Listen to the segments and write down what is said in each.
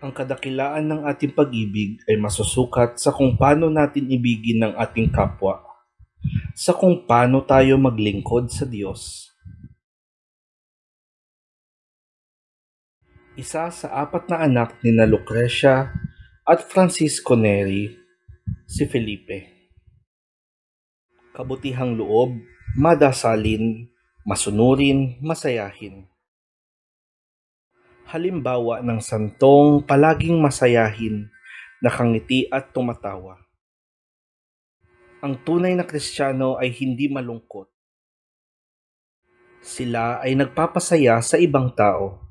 Ang kadakilaan ng ating pag-ibig ay masusukat sa kung paano natin ibigin ng ating kapwa, sa kung paano tayo maglingkod sa Diyos. Isa sa apat na anak ni na Lucrecia at Francisco Neri, si Felipe. Kabutihang loob, madasalin, masunurin, masayahin. Halimbawa ng santong palaging masayahin, nakangiti at tumatawa. Ang tunay na Kristiyano ay hindi malungkot. Sila ay nagpapasaya sa ibang tao.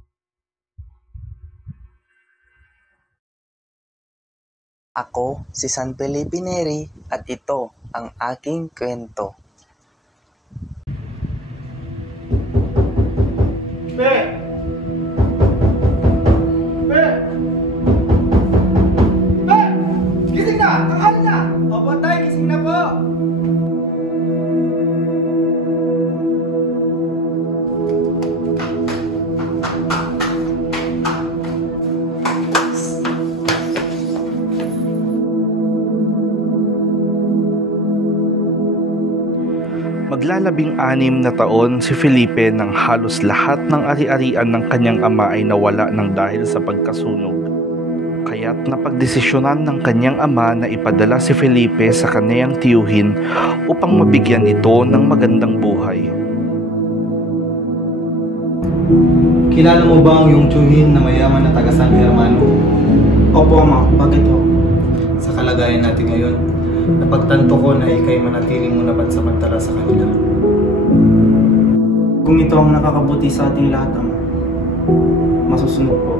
Ako si San Felipe Neri at ito ang aking kwento. Pe! Pe! Pe! Gising na! Tanghali na! Opo tay, gising na po! Maglalabing-anim na taon si Felipe nang halos lahat ng ari-arian ng kanyang ama ay nawala ng dahil sa pagkasunog. Kaya't napagdesisyonan ng kanyang ama na ipadala si Felipe sa kaniyang tiyuhin upang mabigyan ito ng magandang buhay. Kilala mo ba ang iyong tiyuhin na mayaman na taga San Hermano? Opo, Ama. Bakit ho? Sa kalagayan natin ngayon, napagtanto ko na ikay manatiling muna pansamantala sa kanila. Kung ito ang nakakabuti sa ating lahat, Ama, masusunod po.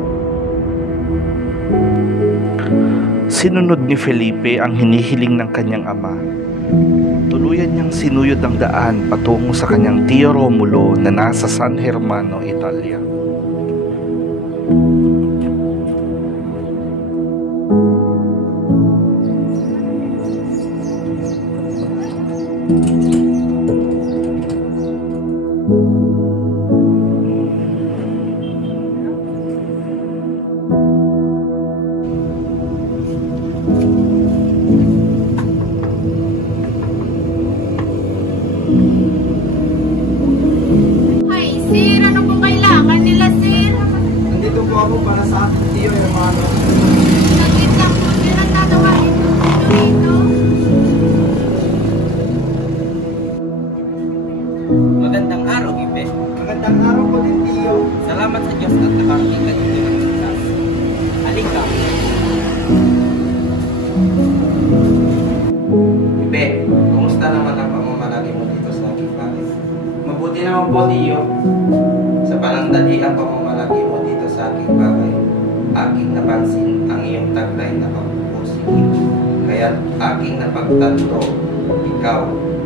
Sinunod ni Felipe ang hinihiling ng kanyang ama. Tuluyan niyang sinuyod ang daan patungo sa kanyang tiyo Romulo na nasa San Hermano, Italia. Hi, sir. Ano po kailangan nila, sir? Nandito po ako para sa aking tiyo, hermano. Saglit lang po, sir. Ang tatawain ko dito. Magandang araw, Ibe. Magandang araw po din, tiyo. Salamat sa Diyos at nakarating kayo ng ligtas. Halika. Ibe, kumusta naman ang pamamalagi mo dito sa aking bahay? Mabuti naman po, Tiyo. Sa panandali ang pamamalagi mo dito sa aking bahay, aking napansin ang iyong taglay na pagpupusigin. Kaya't aking napagtanto, ikaw,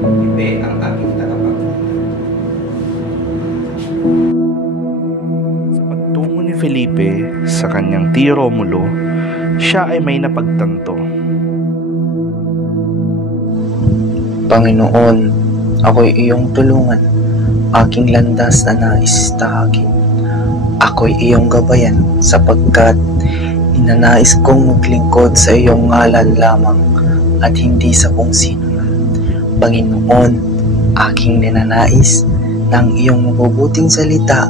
Ibe, ang aking tagapagmana. Sa pagtungo ni Felipe sa kanyang tiyo Romulo, siya ay may napagtanto. Panginoon, ako'y iyong tulungan, aking landas na nais tahakin. Ako'y iyong gabayan sapagkat inanais kong maglingkod sa iyong ngalan lamang at hindi sa kung sino man. Panginoon, aking ninanais ng iyong mabubuting salita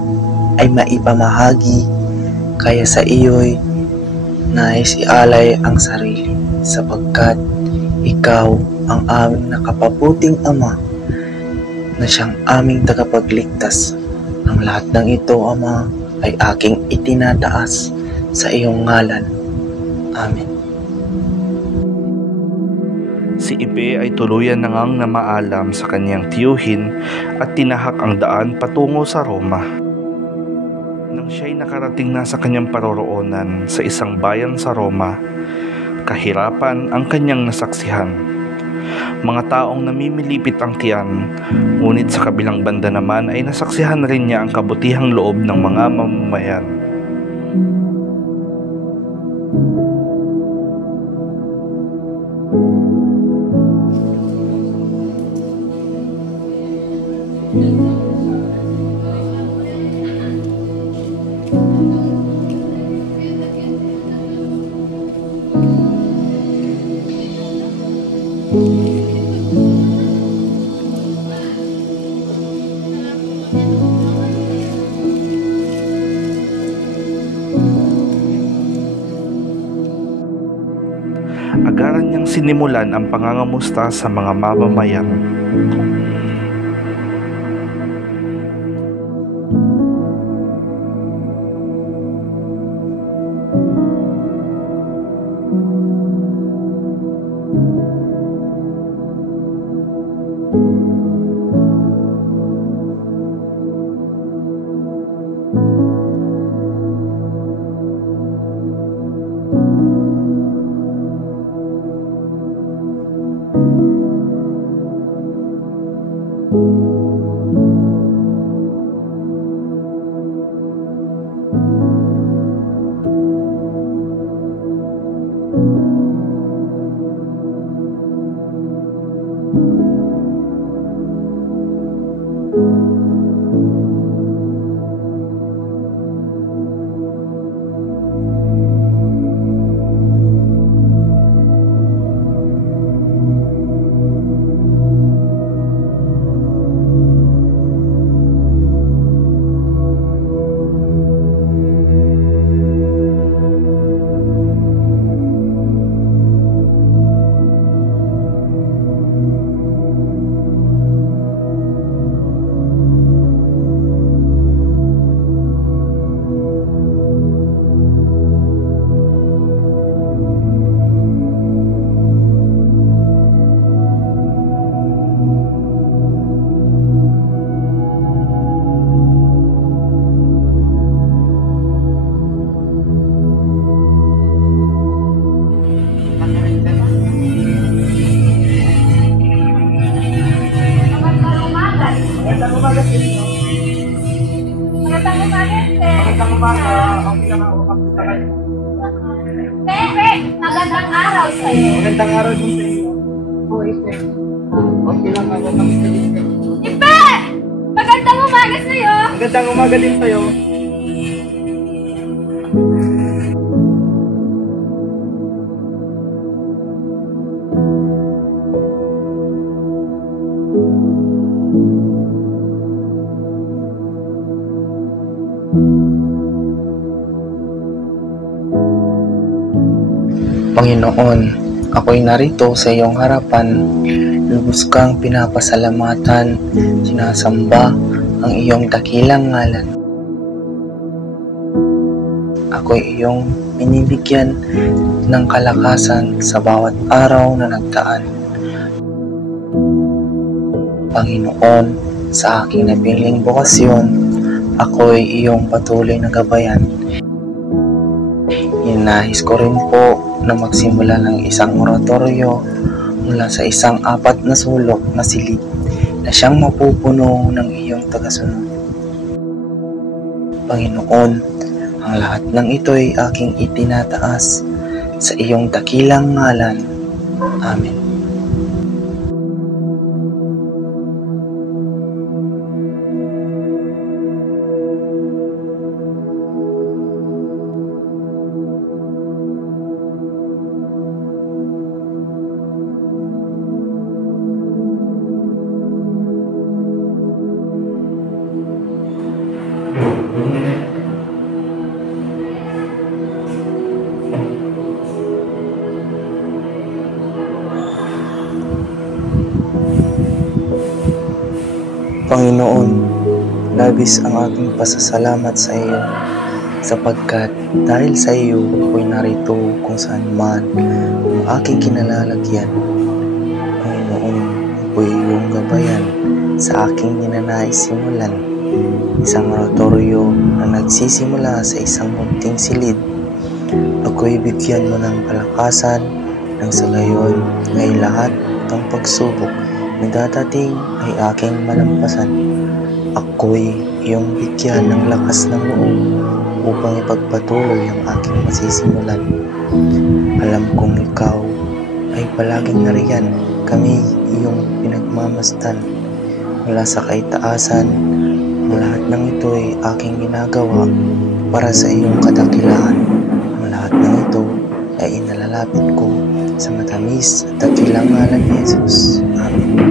ay maipamahagi, kaya sa iyo'y nais ialay ang sarili sapagkat ikaw ang aming nakapabuting Ama na siyang aming tagapagligtas. Ang lahat ng ito, Ama, ay aking itinataas sa iyong ngalan. Amen. Si Ibe ay tuluyan na ngang namaalam sa kanyang tiyuhin at tinahak ang daan patungo sa Roma. Nang siya'y nakarating na sa kanyang paroroonan sa isang bayan sa Roma, kahirapan ang kanyang nasaksihan. Mga taong namimilipit ang tiyan, ngunit sa kabilang banda naman ay nasaksihan rin niya ang kabutihang loob ng mga mamamayan. sinimulan ang pangangamusta sa mga mamamayan. Magandang araw sa'yo. Magandang araw din sa iyo. Okay lang ako ng Ipe! Magandang umaga sa'yo. Magandang umaga din sa iyo. Panginoon, ako'y narito sa iyong harapan, lubos kang pinapasalamatan, sinasamba ang iyong dakilang ngalan. Ako'y iyong binibigyan ng kalakasan sa bawat araw na nagdaan. Panginoon, sa aking napiling bukasyon, ako'y iyong patuloy na gabayan. Inahis ko rin po na magsimula ng isang oratoryo mula sa isang 4 na sulok na silid na siyang mapupuno ng iyong tagasunod. Panginoon, ang lahat ng ito'y aking itinataas sa iyong dakilang ngalan. Amen. Panginoon, labis ang aking pasasalamat sa iyo sapagkat dahil sa iyo ako'y narito kung saan man ang aking kinalalagyan. Panginoon, ako'y iyong gabayan sa aking ninanais simulan, isang oratoryo na nagsisimula sa isang munting silid. Ako'y bigyan mo ng kalakasan nang sa gayon ay lahat ng pagsubok na dadating ay aking malampasan. Ako'y iyong bigyan ng lakas ng loob upang ipagpatuloy ang aking masisimulan. Alam kong ikaw ay palaging nariyan, kami iyong pinagmamasdan. Mula sa kaitaasan, ang lahat ng ito ay aking ginagawa para sa iyong kadakilaan. Ang lahat ng ito ay inalalapit ko sa matamis at dakilang ngalan ni Jesus. Amen.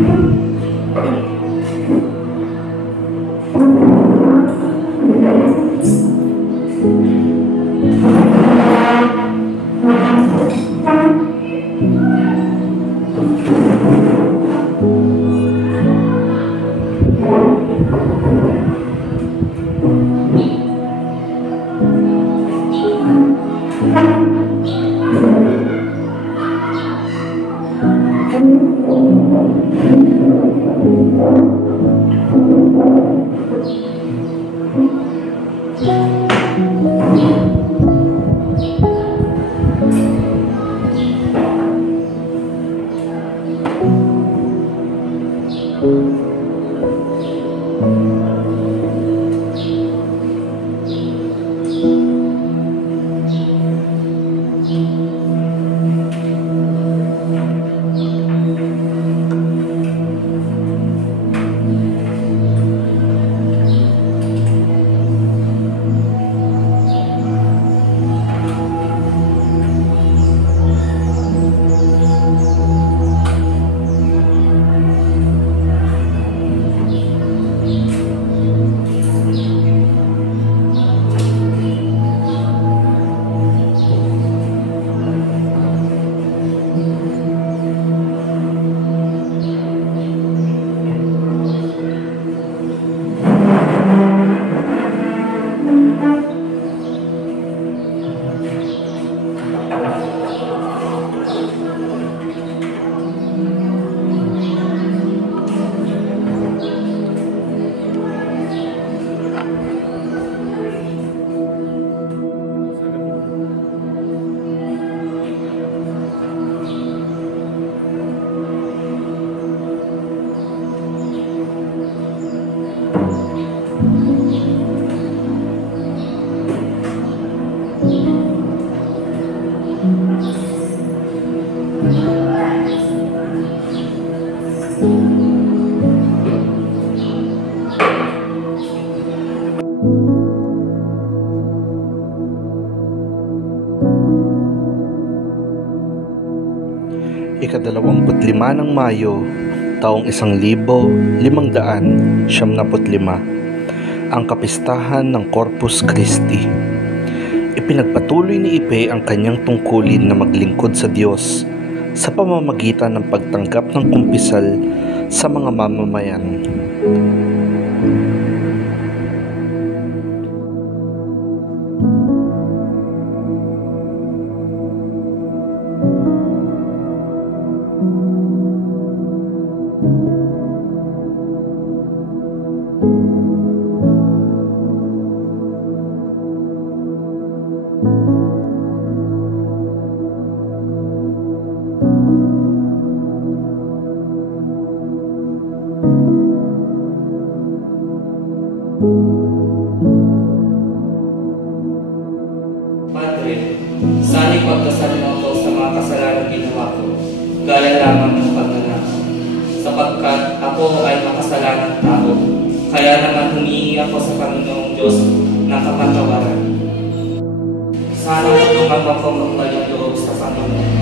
Ika-25 ng Mayo, taong 1575, ang kapistahan ng Corpus Christi. Ipinagpatuloy ni Ipe ang kanyang tungkulin na maglingkod sa Diyos sa pamamagitan ng pagtanggap ng kumpisal sa mga mamamayan. Padre, sana'y pagdasal mo ako sa mga kasalanan ginawa ko, gaya lamang ng pagnanakaw. Sapagkat ako ay makasalanan tao, kaya naman humihingi ako sa Panginoong Diyos ng kapatawaran. Sana tulungan mo akong magbalik loob sa Panginoon.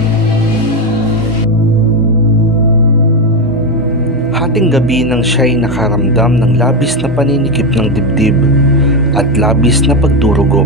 Hating gabi nang siya'y nakaramdam ng labis na paninikip ng dibdib at labis na pagdurugo.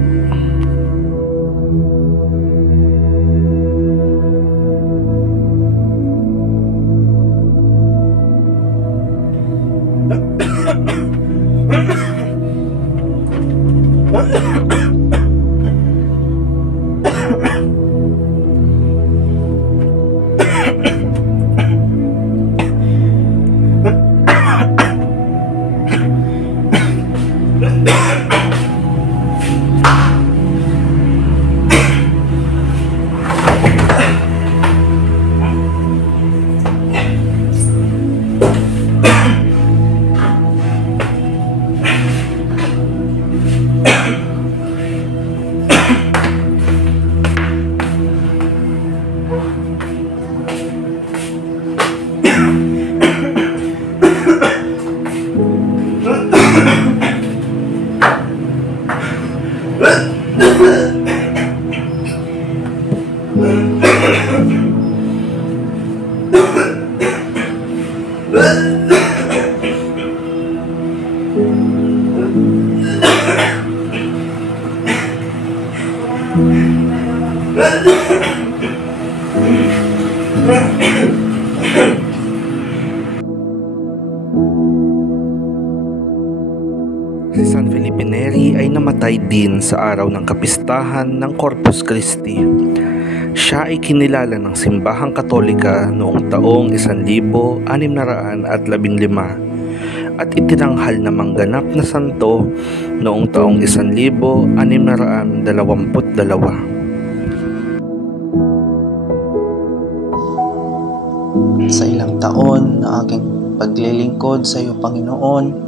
Si San Felipe Neri ay namatay din sa araw ng kapistahan ng Corpus Christi. Siya ay kinilala ng simbahang Katolika noong taong 1615 at itinanghal na mangganap na santo noong taong 1622. Sa ilang taon na aking paglilingkod sa iyo, Panginoon.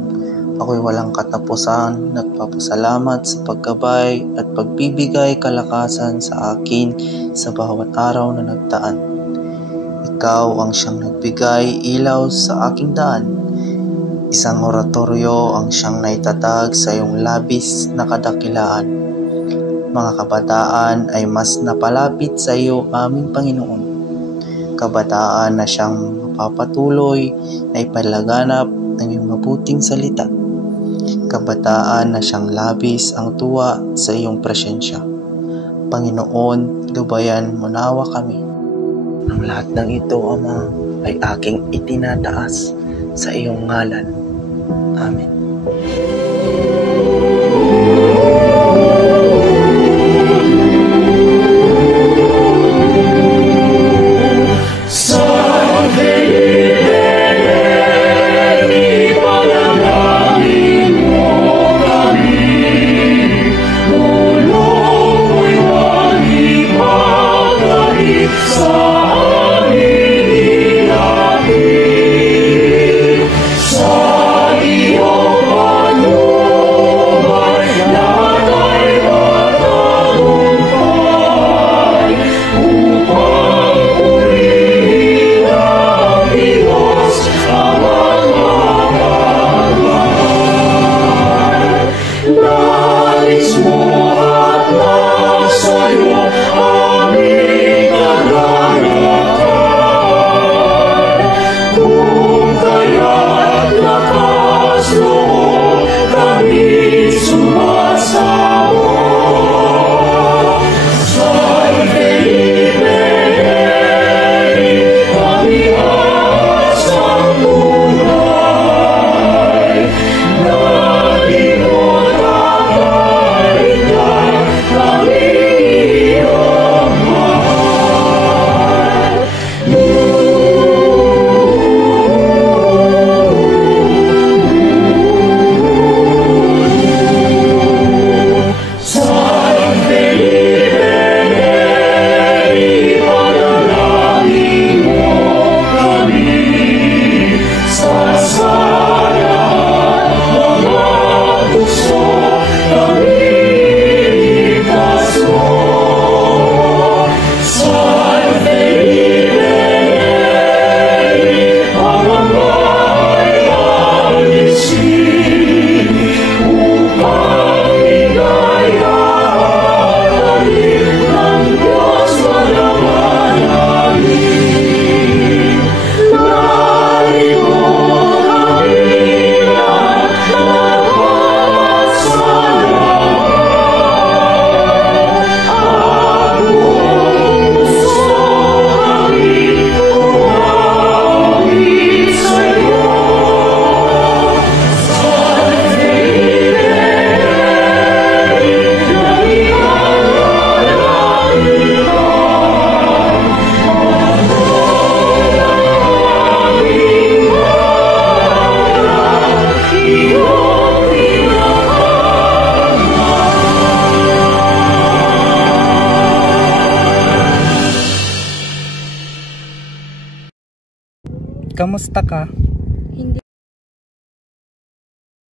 Ako'y walang katapusan, nagpapasalamat sa paggabay at pagbibigay kalakasan sa akin sa bawat araw na nagdaan. Ikaw ang siyang nagbigay ilaw sa aking daan. Isang oratoryo ang siyang naitatag sa iyong labis na kadakilaan. Mga kabataan ay mas napalapit sa iyo, aming Panginoon. Kabataan na siyang mapapatuloy na ipalaganap ng iyong mabuting salita. Kabataan na siyang labis ang tuwa sa iyong presensya. Panginoon, gabayan mo nawa kami. Ang lahat ng ito, Ama, ay aking itinataas sa iyong ngalan. Amen. Kamusta ka?